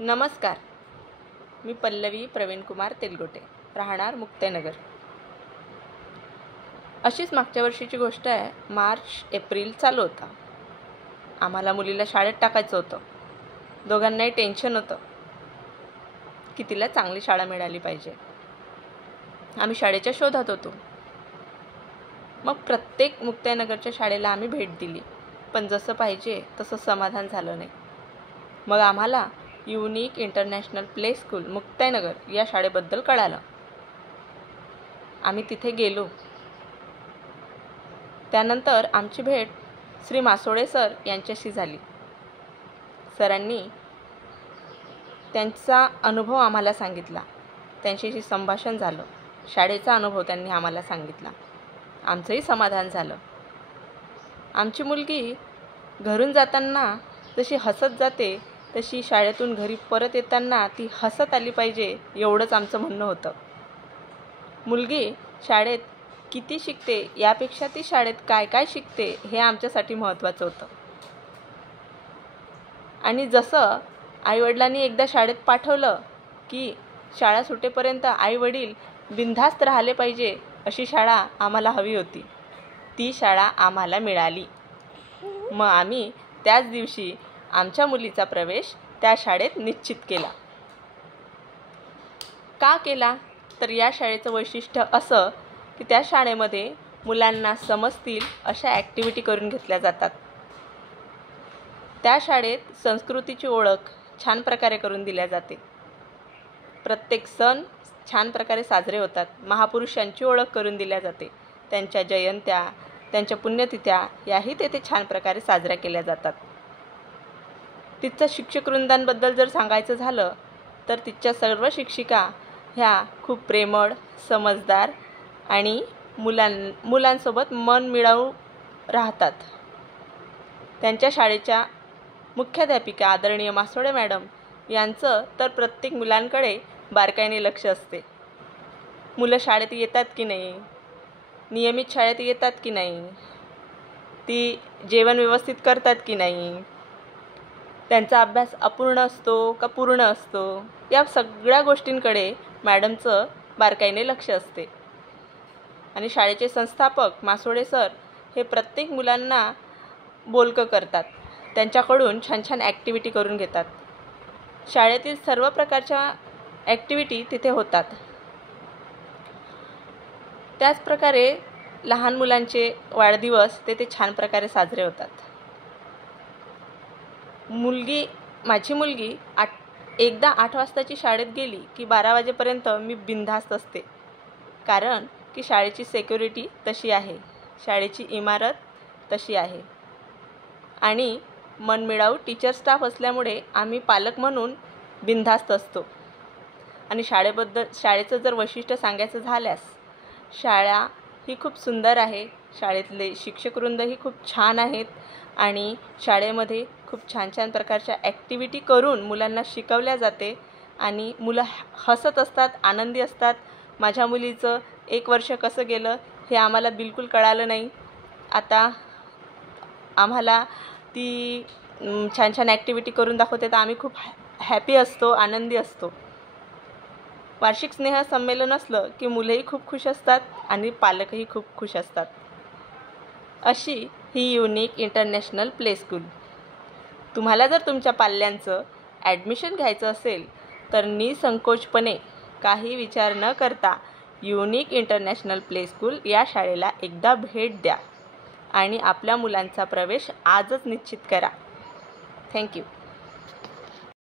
नमस्कार. मी पल्लवी प्रवीणकुमार तेलगोटे, राहणार मुक्ताईनगर. अशीच मागच्या वर्षीची गोष्ट आहे. मार्च एप्रिल चालू होता. आम्हाला मुलीला शाळेत टाकायचं होतं. दोघांनाही टेन्शन होतं की तिला चांगली शाळा मिळाली पाहिजे. आम्ही शाळेच्या शोधात होतो. मग प्रत्येक मुक्ताईनगरच्या शाळेला आम्ही भेट दिली, पण जसं पाहिजे तसं समाधान झालं नाही. मग आम्हाला unique international play school Muktainagar या शाळेबद्दल कळालं. आम्ही तिथे गेलो. त्यानंतर आमची भेट श्री मासोळे सर यांच्याशी झाली. सरांनी त्यांचा अनुभव आम्हाला सांगितला. त्यांच्याशी संभाषण झालं. शाळेचा अनुभव त्यांनी आम्हाला सांगितला. आमचंही समाधान झालं. आमची मुलगी घरून जाताना जशी हसत जाते तशी शाळेतून घरी परत येताना ती हसत आली पाहिजे, एवढंच आमचं म्हणणं होतं. मुलगी शाळेत किती शिकते यापेक्षा ती शाळेत काय काय शिकते हे आमच्यासाठी महत्त्वाचं होतं. आणि जसं आईवडिलांनी एकदा शाळेत पाठवलं की शाळा सुटेपर्यंत आईवडील बिनधास्त राहिले पाहिजे, अशी शाळा आम्हाला हवी होती. ती शाळा आम्हाला मिळाली. मग आम्ही त्याच दिवशी आमच्या मुलीचा प्रवेश त्या शाळेत निश्चित केला. का केला? तर या शाळेचं वैशिष्ट्य असं की त्या शाळेमध्ये मुलांना समजतील अशा ॲक्टिव्हिटी करून घेतल्या जातात. त्या शाळेत संस्कृतीची ओळख छान प्रकारे करून दिल्या जाते. प्रत्येक सण छान प्रकारे साजरे होतात. महापुरुषांची ओळख करून दिल्या जाते. त्यांच्या जयंत्या, त्यांच्या पुण्यतिथ्या याही तेथे छान प्रकारे साजऱ्या केल्या जातात. तिथच्या शिक्षकवृंदांबद्दल जर सांगायचं झालं तर तिथच्या सर्व शिक्षिका ह्या खूप प्रेमळ, समजदार आणि मुलांसोबत मन मिळावून राहतात. त्यांच्या शाळेच्या मुख्याध्यापिका आदरणीय मासोळे मॅडम यांचं तर प्रत्येक मुलांकडे बारकाईने लक्ष असते. मुलं शाळेत येतात की नाही, नियमित शाळेत येतात की नाही, ती जेवण व्यवस्थित करतात की नाही, त्यांचा अभ्यास अपूर्ण असतो का पूर्ण असतो, या सगळ्या गोष्टींकडे मॅडमचं बारकाईने लक्ष असते. आणि शाळेचे संस्थापक मासोळे सर हे प्रत्येक मुलांना बोलकं करतात. त्यांच्याकडून छान छान ॲक्टिव्हिटी करून घेतात. शाळेतील सर्व प्रकारच्या ॲक्टिव्हिटी तिथे होतात. त्याचप्रकारे लहान मुलांचे वाढदिवस तेथे छान प्रकारे साजरे होतात. माझी मुलगी एकदा 8 वाजताची शाळेत गेली की 12 वाजेपर्यंत मी बिनधास्त असते. कारण की शाळेची सिक्युरिटी तशी आहे, शाळेची इमारत तशी आहे आणि मनमिळावू टीचर स्टाफ असल्यामुळे आम्ही पालक म्हणून बिनधास्त असतो. आणि शाळेचं जर वैशिष्ट्य सांगायचं झाल्यास, शाळा ही खूप सुंदर आहे. शाळेतले शिक्षकवृंदही खूप छान आहेत आणि शाळेमध्ये खूप छान छान प्रकारच्या ॲक्टिव्हिटी करून मुलांना शिकवल्या जाते आणि मुलं हसत असतात, आनंदी असतात. माझ्या मुलीचं 1 वर्ष कसं गेलं हे आम्हाला बिलकुल कळालं नाही. आता आम्हाला ती छान छान ॲक्टिव्हिटी करून दाखवते तर आम्ही खूप हॅपी असतो, आनंदी असतो. वार्षिक स्नेह संमेलन असलं की मुलंही खूप खुश असतात आणि पालकही खूप खुश असतात. अशी ही युनिक इंटरनॅशनल प्ले स्कूल. तुम्हाला जर तुमच्या पाल्यांचं ॲडमिशन घ्यायचं असेल तर निसंकोचपणे काही विचार न करता युनिक इंटरनॅशनल प्ले स्कूल या शाळेला एकदा भेट द्या आणि आपल्या मुलांचा प्रवेश आजच निश्चित करा. थँक्यू.